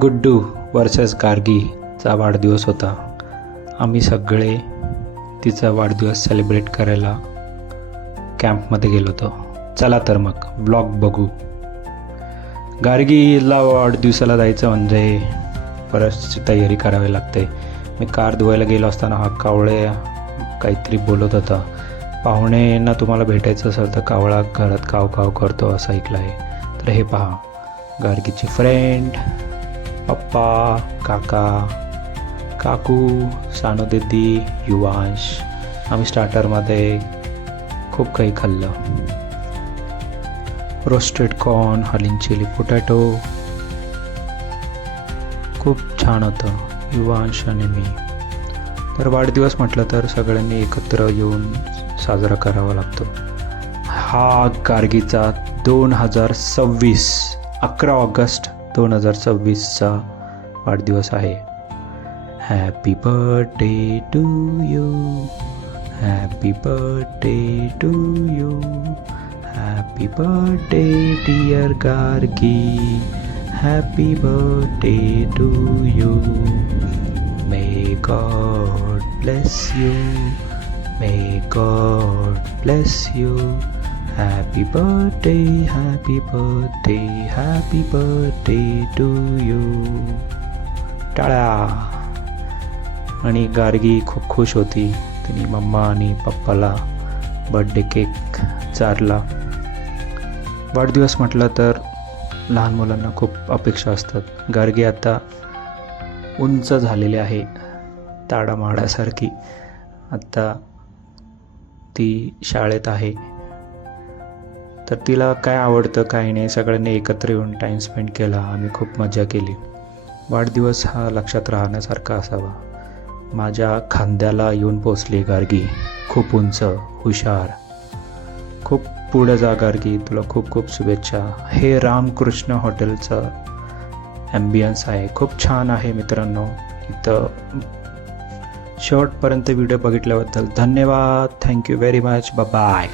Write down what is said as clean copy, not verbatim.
Guddu versus गार्गीचा वाढदिवस होता. आम्ही सगळे तिचा वाढदिवस सेलिब्रेट करायला कॅम्पमध्ये गेलो होतो. चला तर मग ब्लॉग बघू. गार्गीला वाढदिवसाला जायचं म्हणजे बऱ्याचशी तयारी करावी लागते. मी कार धुवायला गेलो असताना हा कावळे काहीतरी बोलत होता. पाहुणेंना तुम्हाला भेटायचं असेल तर कावळा घरात काव काव करतो असं ऐकलं आहे. तर हे पहा, गार्गीची फ्रेंड, पप्पा, काका, काकू, सानू दीदी, युवांश. आम्ही स्टार्टरमध्ये खूप काही खाल्लं. Roasted corn, haleem chilli potato खूप छान होतं. युवांश आणि मी. तर वाढदिवस म्हटलं तर सगळ्यांनी एकत्र येऊन साजरा करावा लागतो. हा गार्गीचा 2026 11 ऑगस्ट 2026चा वाढदिवस आहे. Happy birthday to you, happy birthday to you, happy birthday dear Gargi, happy birthday to you. May God bless you, may God bless you. Happy birthday, happy birthday, happy birthday to you. टाळ्या. आणि गार्गी खूप खुश होती. तिने mamma आणि पप्पाला birthday cake चारला. वाढदिवस म्हटलं तर लहान मुलांना खूप अपेक्षा असतात. गार्गी आता उंच झालेली आहे, ताडामाडासारखी. आत्ता ती शाळेत आहे. तर तिला काय आवडतं काय नाही सगळ्यांनी एकत्र येऊन टाईम स्पेंड केला. आम्ही खूप मजा केली. वाढदिवस हा लक्षात राहण्यासारखा असावा. माझ्या खांद्याला येऊन पोचली गार्गी. खूप उंच, हुशार. खूप पुढे जा गार्गी. तुला खूप खूप शुभेच्छा. हे रामकृष्ण हॉटेलचं ॲम्बियन्स आहे, खूप छान आहे मित्रांनो. इथं शेवटपर्यंत व्हिडिओ बघितल्याबद्दल धन्यवाद. Thank you very much. बाय.